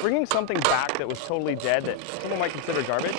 bringing something back that was totally dead, that someone might consider garbage,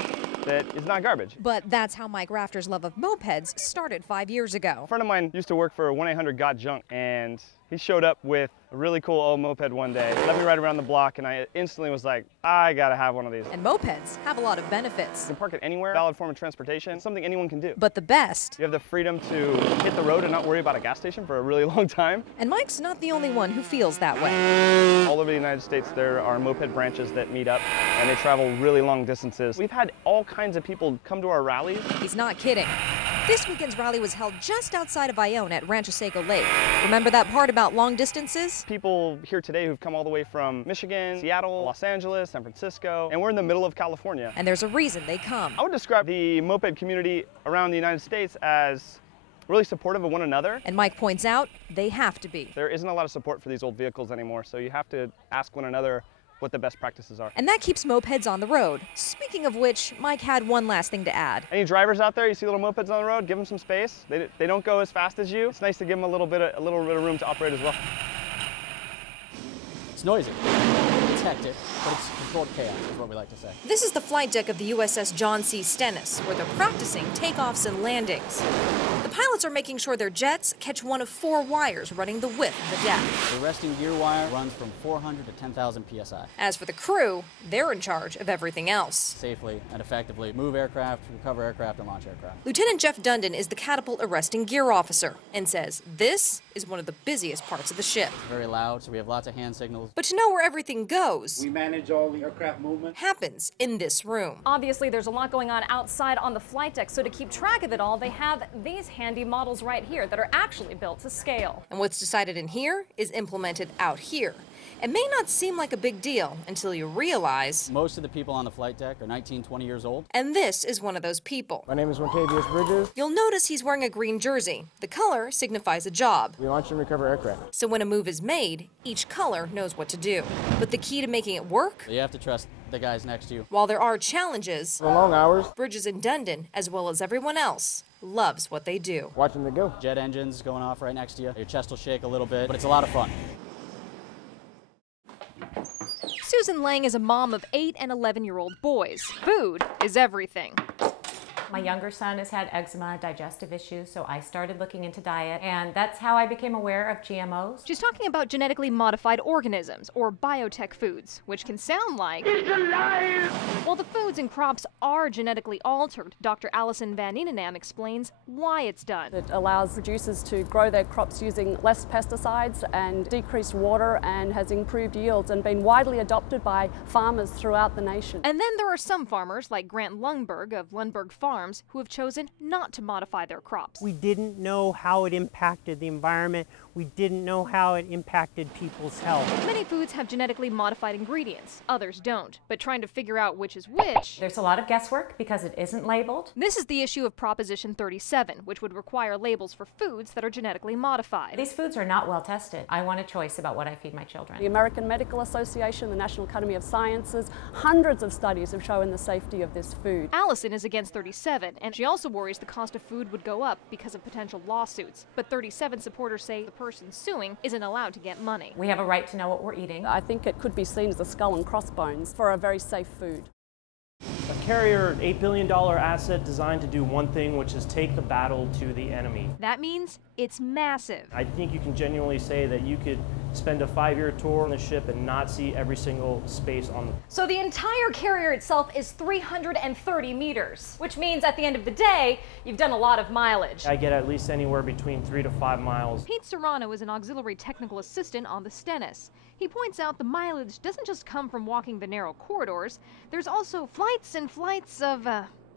that is not garbage. But that's how Mike Rafter's love of mopeds started 5 years ago. A friend of mine used to work for 1-800-GOT-JUNK, and he showed up with a really cool old moped one day, let me ride around the block, and I instantly was like, I gotta have one of these. And mopeds have a lot of benefits. You can park it anywhere, valid form of transportation, something anyone can do. But the best, you have the freedom to hit the road and not worry about a gas station for a really long time. And Mike's not the only one who feels that way. All over the United States, there are moped branches that meet up, and they travel really long distances. We've had all kinds of people come to our rallies. He's not kidding. This weekend's rally was held just outside of Ione at Rancho Seco Lake. Remember that part about long distances? People here today who've come all the way from Michigan, Seattle, Los Angeles, San Francisco, and we're in the middle of California. And there's a reason they come. I would describe the moped community around the United States as really supportive of one another. And Mike points out they have to be. There isn't a lot of support for these old vehicles anymore, so you have to ask one another what the best practices are. And that keeps mopeds on the road. Speaking of which, Mike had one last thing to add. Any drivers out there, you see little mopeds on the road, give them some space. They don't go as fast as you. It's nice to give them a little bit of room to operate as well. It's noisy. It's hectic, but it's controlled chaos, is what we like to say. This is the flight deck of the USS John C. Stennis, where they're practicing takeoffs and landings. The pilots are making sure their jets catch one of 4 wires running the width of the deck. The resting gear wire runs from 400 to 10,000 psi. As for the crew, they're in charge of everything else. Safely and effectively move aircraft, recover aircraft, and launch aircraft. Lieutenant Jeff Dundon is the catapult arresting gear officer and says this is one of the busiest parts of the ship. It's very loud, so we have lots of hand signals. But to know where everything goes, we manage all the aircraft movement, happens in this room. Obviously, there's a lot going on outside on the flight deck, so to keep track of it all, they have these handy models right here that are actually built to scale. And what's decided in here is implemented out here. It may not seem like a big deal until you realize most of the people on the flight deck are 19, 20 years old. And this is one of those people. My name is Montavious Bridges. You'll notice he's wearing a green jersey. The color signifies a job. We launch and recover aircraft. So when a move is made, each color knows what to do. But the key to making it work? You have to trust the guys next to you. While there are challenges, the long hours, Bridges and Dundon, as well as everyone else, loves what they do. Watching them go. Jet engines going off right next to you. Your chest will shake a little bit, but it's a lot of fun. Susan Lang is a mom of 8 and 11-year-old boys. Food is everything. My younger son has had eczema, digestive issues, so I started looking into diet, and that's how I became aware of GMOs. She's talking about genetically modified organisms, or biotech foods, which can sound like it's alive! While the foods and crops are genetically altered, Dr. Alison Van Inenam explains why it's done. It allows producers to grow their crops using less pesticides and decreased water, and has improved yields and been widely adopted by farmers throughout the nation. And then there are some farmers, like Grant Lundberg of Lundberg Farms, who have chosen not to modify their crops. We didn't know how it impacted the environment. We didn't know how it impacted people's health. Many foods have genetically modified ingredients, others don't. But trying to figure out which is which... There's a lot of guesswork because it isn't labeled. This is the issue of Proposition 37, which would require labels for foods that are genetically modified. These foods are not well tested. I want a choice about what I feed my children. The American Medical Association, the National Academy of Sciences, hundreds of studies have shown the safety of this food. Allison is against 37, and she also worries the cost of food would go up because of potential lawsuits. But 37 supporters say the person suing isn't allowed to get money. We have a right to know what we're eating. I think it could be seen as a skull and crossbones for a very safe food. A carrier, $8 billion asset designed to do one thing, which is take the battle to the enemy. That means it's massive. I think you can genuinely say that you could spend a 5-year tour on the ship and not see every single space on the... So the entire carrier itself is 330 meters, which means at the end of the day, you've done a lot of mileage. I get at least anywhere between 3 to 5 miles. Pete Serrano is an auxiliary technical assistant on the Stennis. He points out the mileage doesn't just come from walking the narrow corridors, there's also flights and flights of,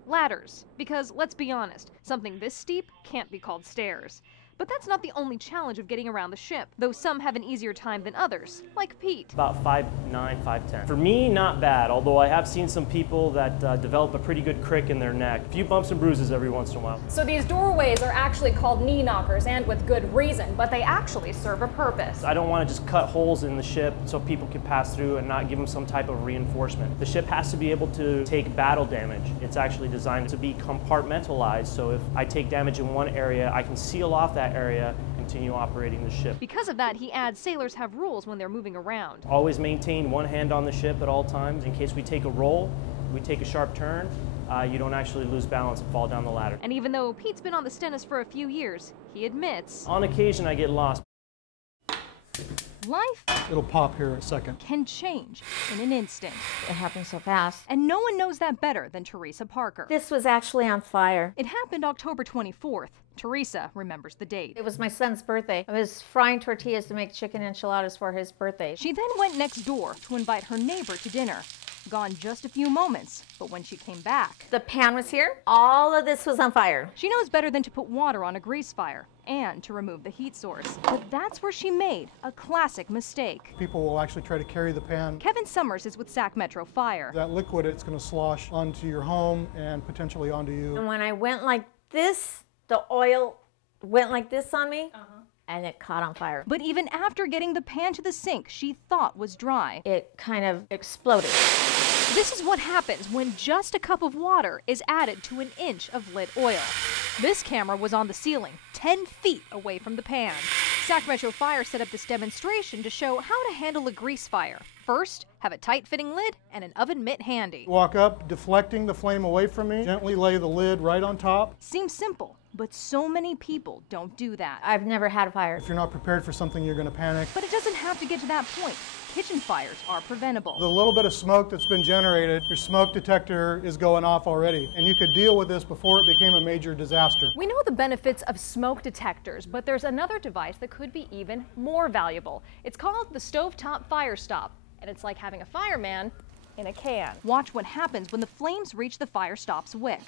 ladders. Because, let's be honest, something this steep can't be called stairs. But that's not the only challenge of getting around the ship, though some have an easier time than others, like Pete. About 5'9", 5'10". For me, not bad, although I have seen some people that develop a pretty good crick in their neck. A few bumps and bruises every once in a while. So these doorways are actually called knee knockers, and with good reason, but they actually serve a purpose. I don't want to just cut holes in the ship so people can pass through and not give them some type of reinforcement. The ship has to be able to take battle damage. It's actually designed to be compartmentalized, so if I take damage in one area, I can seal off that area and continue operating the ship. Because of that, he adds sailors have rules when they're moving around. Always maintain one hand on the ship at all times in case we take a roll, we take a sharp turn, you don't actually lose balance and fall down the ladder. And even though Pete's been on the Stennis for a few years, he admits, on occasion I get lost. Life It'll pop here in a second. Can change in an instant. It happened so fast. And no one knows that better than Teresa Parker. This was actually on fire. It happened October 24th. Teresa remembers the date. It was my son's birthday. I was frying tortillas to make chicken enchiladas for his birthday. She then went next door to invite her neighbor to dinner. Gone just a few moments, but when she came back, the pan was here. All of this was on fire. She knows better than to put water on a grease fire and to remove the heat source. But that's where she made a classic mistake. People will actually try to carry the pan. Kevin Summers is with Sac Metro Fire. That liquid, it's going to slosh onto your home and potentially onto you. And when I went like this, the oil went like this on me. And it caught on fire. But even after getting the pan to the sink she thought was dry, it kind of exploded. This is what happens when just a cup of water is added to an inch of lit oil. This camera was on the ceiling, 10 feet away from the pan. Sac Metro Fire set up this demonstration to show how to handle a grease fire. First, have a tight-fitting lid and an oven mitt handy. Walk up, deflecting the flame away from me. Gently lay the lid right on top. Seems simple, but so many people don't do that. I've never had a fire. If you're not prepared for something, you're going to panic. But it doesn't have to get to that point. Kitchen fires are preventable. The little bit of smoke that's been generated, your smoke detector is going off already. And you could deal with this before it became a major disaster. We know the benefits of smoke detectors, but there's another device that could be even more valuable. It's called the Stovetop Fire Stop, and it's like having a fireman in a can. Watch what happens when the flames reach the fire stop's wick.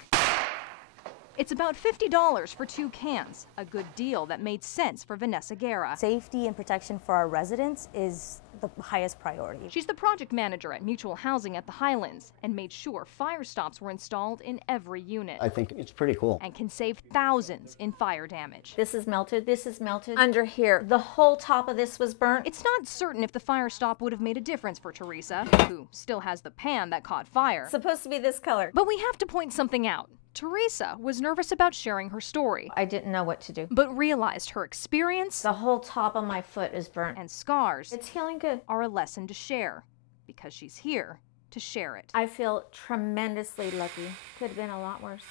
It's about $50 for 2 cans, a good deal that made sense for Vanessa Guerra. Safety and protection for our residents is the highest priority. She's the project manager at Mutual Housing at the Highlands and made sure fire stops were installed in every unit. I think it's pretty cool. And can save thousands in fire damage. This is melted, this is melted. Under here, the whole top of this was burnt. It's not certain if the fire stop would have made a difference for Teresa, who still has the pan that caught fire. It's supposed to be this color. But we have to point something out. Teresa was nervous about sharing her story. I didn't know what to do. But realized her experience, the whole top of my foot is burnt, and scars, it's healing good, are a lesson to share, because she's here to share it. I feel tremendously lucky. Could have been a lot worse.